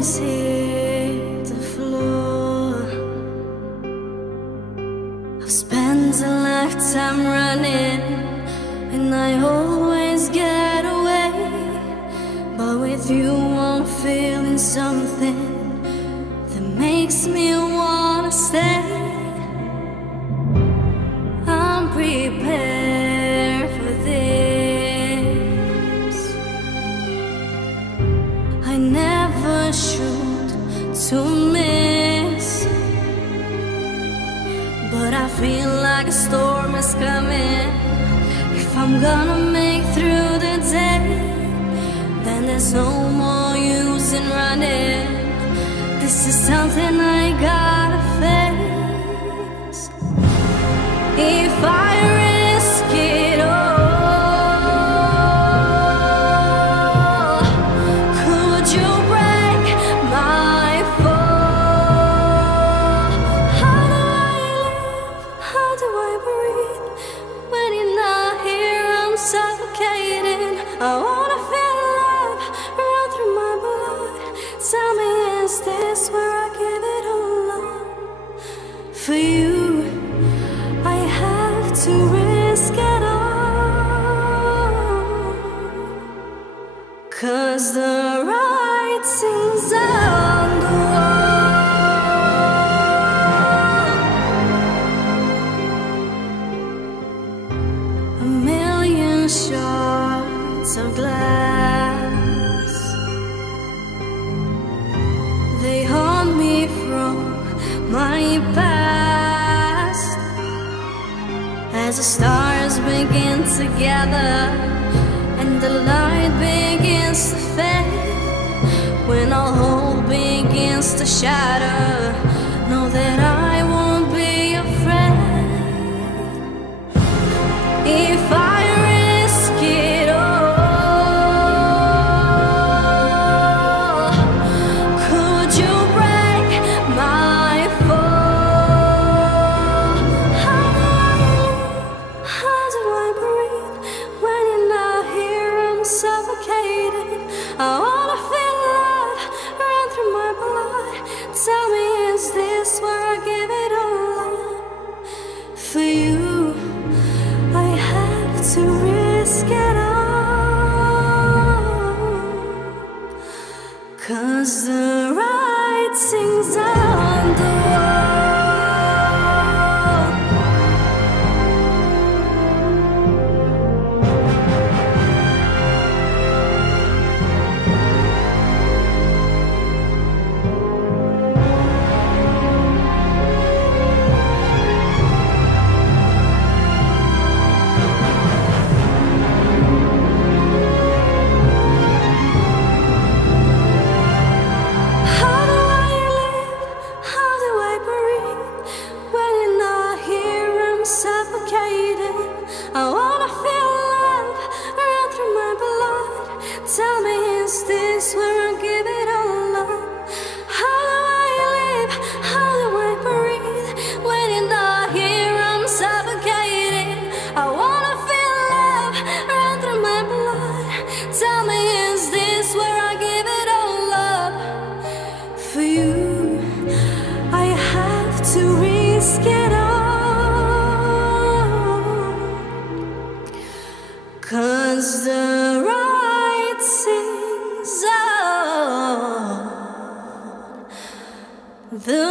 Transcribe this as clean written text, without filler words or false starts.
always hit the floor. I've spent a lifetime running, and I always get away. But with you I'm feeling something that makes me wanna stay. I'm prepared for this. I never shoot to miss, but I feel like a storm is coming. If I'm gonna make through the day, then there's no more use in running. This is something I gotta face. If I risk it all, could you break my fall? How do I live? How do I breathe? When you're not here, I'm suffocating. I wanna feel love run through my blood. Tell me, is this where I give it all up? For you, I have to risk it all, 'cause the writing's on the wall. A million shards of glass, they haunt me from my past. As the stars begin to gather and the light begins to fade, when all hope begins to shatter, know that I won't be afraid. If I risk it all, could you break my fall? How do I live? How do I breathe? When you're not here, I'm suffocating. I wanna feel love run through my blood. Tell me, is this where I give it all up? For you, I have to risk it all, 'cause the writing's on the wall. How do I live? How do I breathe? When you're not here, I'm suffocating. I wanna feel love run through my blood. Tell me, is this where I give it all up? How do I live? How do I breathe? When you're not here, I'm suffocating. I wanna feel love run through my blood. Tell me, is this where I give it all up? For you, I have to risk it all, 'cause the writing's on the